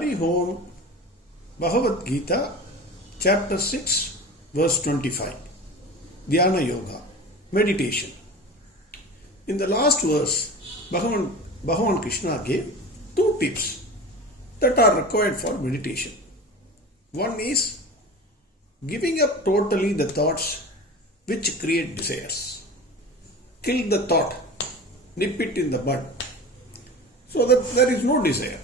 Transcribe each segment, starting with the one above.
Hari Om, Bhagavad Gita, Chapter 6, Verse 25, Dhyana Yoga, Meditation. In the last verse, Bhagwan Krishna gave two tips that are required for meditation. One is giving up totally the thoughts which create desires. Kill the thought, nip it in the bud, so that there is no desire.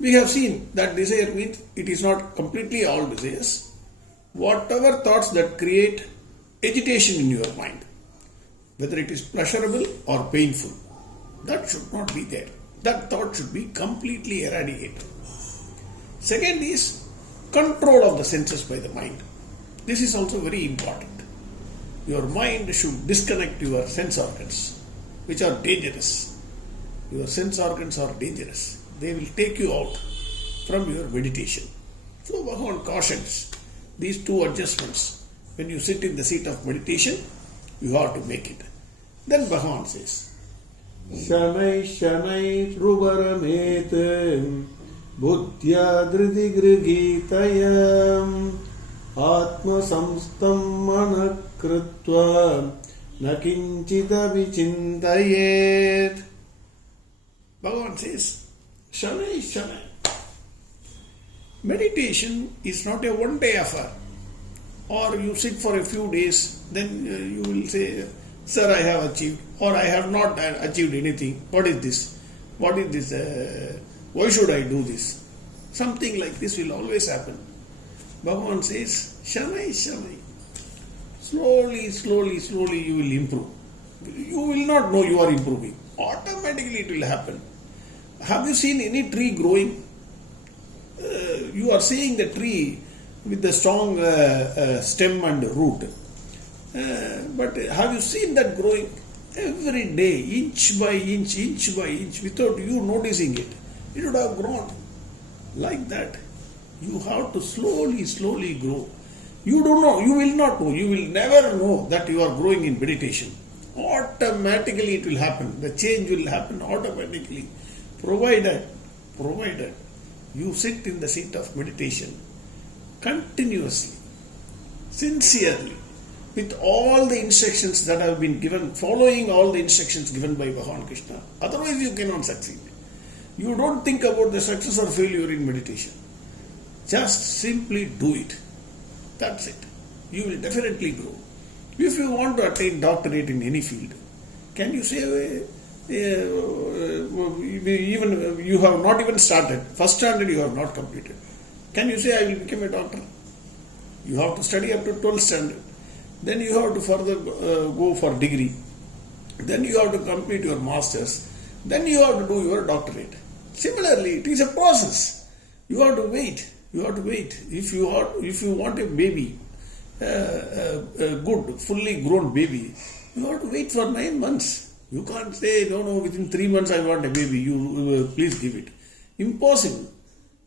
We have seen that desire means it is not completely all desires. Whatever thoughts that create agitation in your mind, whether it is pleasurable or painful, that should not be there. That thought should be completely eradicated. Second is control of the senses by the mind. This is also very important. Your mind should disconnect your sense organs, which are dangerous. Your sense organs are dangerous. They will take you out from your meditation. So Bhagavan cautions these two adjustments. When you sit in the seat of meditation, you have to make it. Then Bhagavan says, Shanai Shanai Ruvaramete Buddhya Dhriti Grigitayam Atma Samstam Manakrutva Nakinchita Vichintayet. Bhagavan says, Shanai Shanai. Meditation is not a one-day affair. Or you sit for a few days, then you will say, Sir, I have achieved, or I have not achieved anything. What is this? What is this? Why should I do this? Something like this will always happen. Bhagavan says, Shanai Shanai. Slowly, slowly, slowly you will improve. You will not know you are improving. Automatically it will happen. Have you seen any tree growing? You are seeing the tree with the strong stem and root. But have you seen that growing? Every day, inch by inch, without you noticing it, it would have grown. Like that, you have to slowly, slowly grow. You don't know, you will not know, you will never know that you are growing in meditation. Automatically it will happen. The change will happen automatically. Provided you sit in the seat of meditation continuously, sincerely, with all the instructions that have been given, following all the instructions given by Bhagwan Krishna. Otherwise you cannot succeed. You don't think about the success or failure in meditation. Just simply do it. That's it. You will definitely grow. If you want to attain doctorate in any field, can you say, even you have not even started, first standard you have not completed, can you say I will become a doctor? You have to study up to 12th standard. Then you have to further go for degree. Then you have to complete your masters. Then you have to do your doctorate. Similarly, it is a process. You have to wait. If you want a baby, a good, fully grown baby, you have to wait for 9 months. You can't say, no, within 3 months I want a baby, you please give it. Impossible.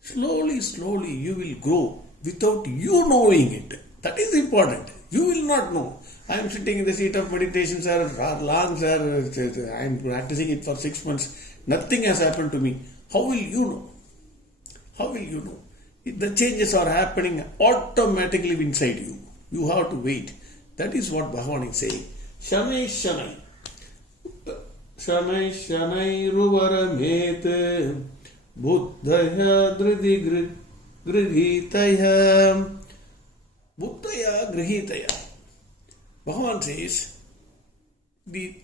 Slowly, slowly you will grow without you knowing it. That is important. You will not know. I am sitting in the seat of meditation, sir, long, sir, I am practicing it for 6 months. Nothing has happened to me. How will you know? How will you know? The changes are happening automatically inside you. You have to wait. That is what Bhagavan is saying. Shanai Shanai. Shanai Shanai Ruvaramete Buddhaya Dhriti Grigitaya. Buddhaya Grihitaya. Bhagavan says, the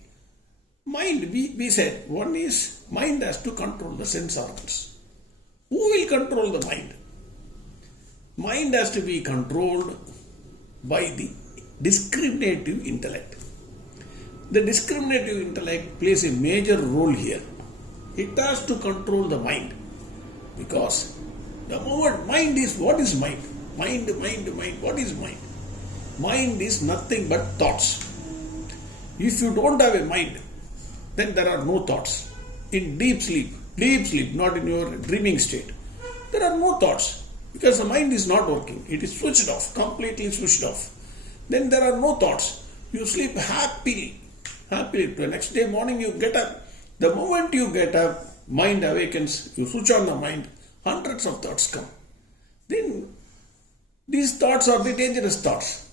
mind, we said, one is mind has to control the sense organs. Who will control the mind? Mind has to be controlled by the discriminative intellect. The discriminative intellect plays a major role here. It has to control the mind. Because the moment mind is, what is mind? Mind, what is mind? Mind is nothing but thoughts. If you don't have a mind, then there are no thoughts. In deep sleep, not in your dreaming state, there are no thoughts. Because the mind is not working. It is switched off, completely switched off. Then there are no thoughts. You sleep happily. The next day morning you get up. The moment you get up, mind awakens, you switch on the mind, hundreds of thoughts come. Then these thoughts are the dangerous thoughts,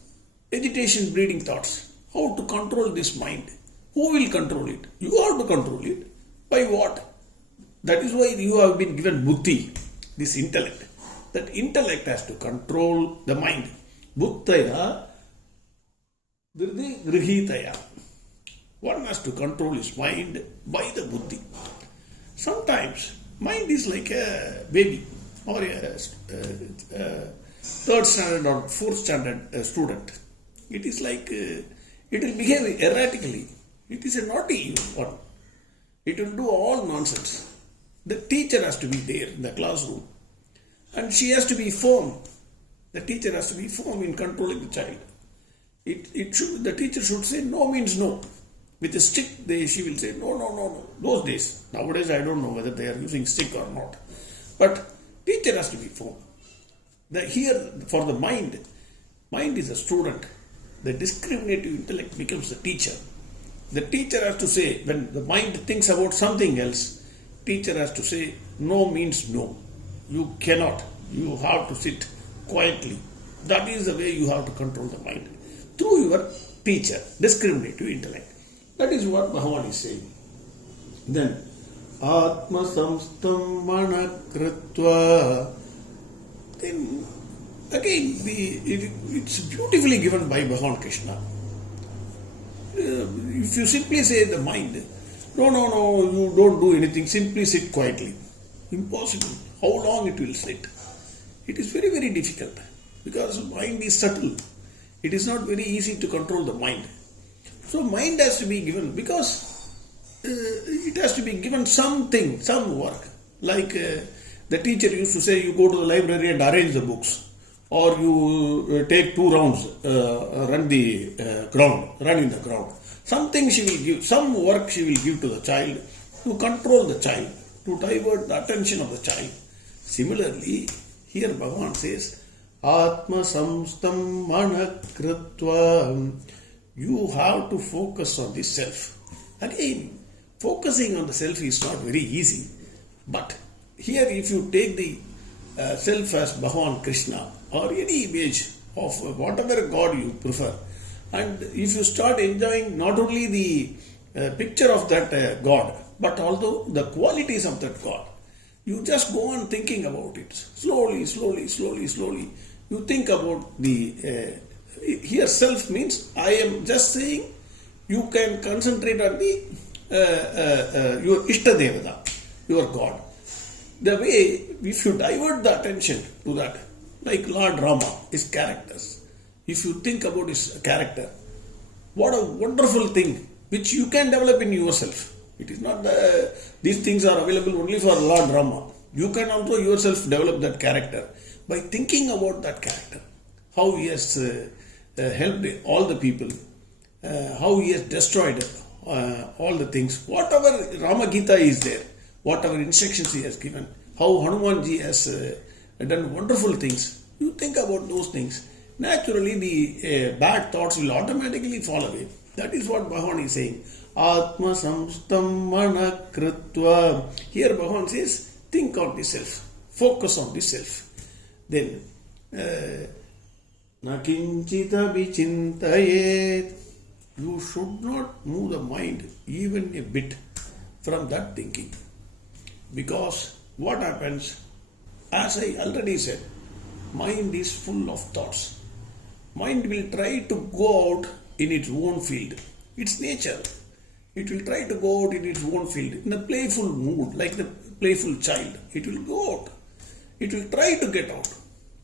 agitation breeding thoughts. How to control this mind? Who will control it? You have to control it. By what? That is why you have been given buddhi, this intellect. That intellect has to control the mind. Buddhaya, dhridi grihitaya. One has to control his mind by the buddhi. Sometimes mind is like a baby or a third standard or fourth standard student. It is like it will behave erratically. It is a naughty one. It will do all nonsense. The teacher has to be there in the classroom and she has to be firm. The teacher has to be firm in controlling the child. The teacher should say no means no. With a stick, she will say no. Those days, nowadays I don't know whether they are using stick or not. But teacher has to be firm. Here for the mind is a student. The discriminative intellect becomes the teacher. The teacher has to say, when the mind thinks about something else, teacher has to say no means no. You cannot. You have to sit quietly. That is the way you have to control the mind. Through your teacher, discriminative intellect. That is what Bhagavan is saying. Then, Atma Samstam Manakritva. Then, again, it's beautifully given by Bhagwan Krishna. If you simply say the mind, no, you don't do anything, simply sit quietly. Impossible. How long it will sit? It is very, very difficult because mind is subtle. It is not very easy to control the mind. So mind has to be given because it has to be given something, some work. Like the teacher used to say, you go to the library and arrange the books, or you take 2 rounds, run in the ground. Something she will give, some work she will give to the child to control the child, to divert the attention of the child. Similarly, here Bhagavan says, Atma Samstam Manakritva. You have to focus on the self. Again, focusing on the self is not very easy. But here if you take the self as Bhagwan Krishna or any image of whatever God you prefer, and if you start enjoying not only the picture of that God, but also the qualities of that God, you just go on thinking about it. Slowly. You think about the... here self means I am just saying you can concentrate on the your Ishtadevata, your God. The way, if you divert the attention to that, like Lord Rama, his characters, if you think about his character, what a wonderful thing which you can develop in yourself. It is not these things are available only for Lord Rama. You can also yourself develop that character by thinking about that character, how he has helped all the people, how he has destroyed all the things. Whatever Rama Gita is there, whatever instructions he has given, how Hanumanji has done wonderful things. You think about those things. Naturally, the bad thoughts will automatically fall away. That is what Bhagavan is saying. Atma Samstam Manakritva. Here Bhagavan says, think on the self. Focus on the self. Then, Nakinchita Vichintayet. You should not move the mind even a bit from that thinking. Because what happens, as I already said, mind is full of thoughts. Mind will try to go out in its own field. It's nature. It will try to go out in its own field in a playful mood, like the playful child. It will go out. It will try to get out.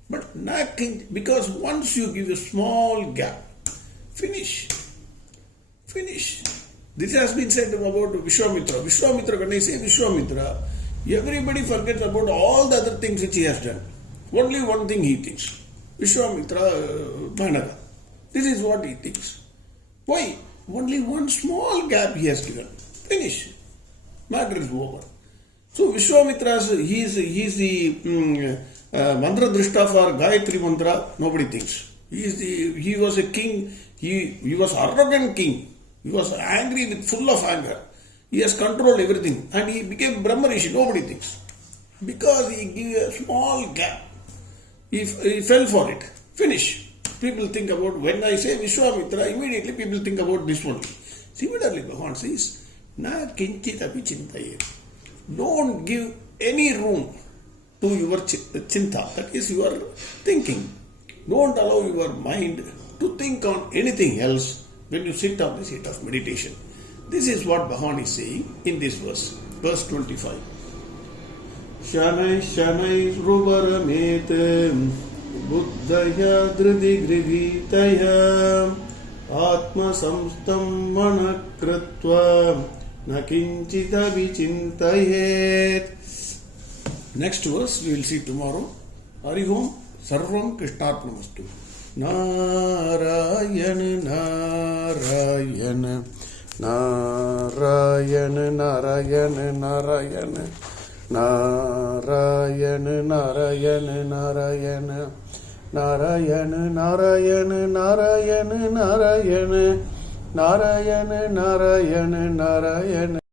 But nothing, because once you give a small gap, finish. This has been said about Vishwamitra. Vishwamitra, when I say Vishwamitra, everybody forgets about all the other things which he has done. Only one thing he thinks. Vishwamitra Bhanaga. This is what he thinks. Why? Only one small gap he has given. Finish. Matter is over. So Vishwamitra, he is the mantra drishta for Gayatri mantra. Nobody thinks. He was a king. He was arrogant king. He was angry full of anger. He has controlled everything and he became Brahma Rishi, nobody thinks. Because he gave a small gap. He fell for it. Finish. People think about, when I say Vishwamitra, immediately people think about this one. Similarly, Bhagavan says, Na kinchit api chintayet. Don't give any room to your chinta, that is your thinking. Don't allow your mind to think on anything else when you sit on the seat of meditation. This is what Bhagavan is saying in this verse, verse 25. Shamai shamai ruvaramete buddhaya dridi grigitaya atma samstam manakritva nakinchita vichintayet. Next verse we will see tomorrow. Hari Om Sarvam Krishnarpnamastu. Narayana Narayana Narayana Narayana Narayana Narayana Narayana Narayana Narayana Narayana Narayana Narayana Narayana Narayana Narayana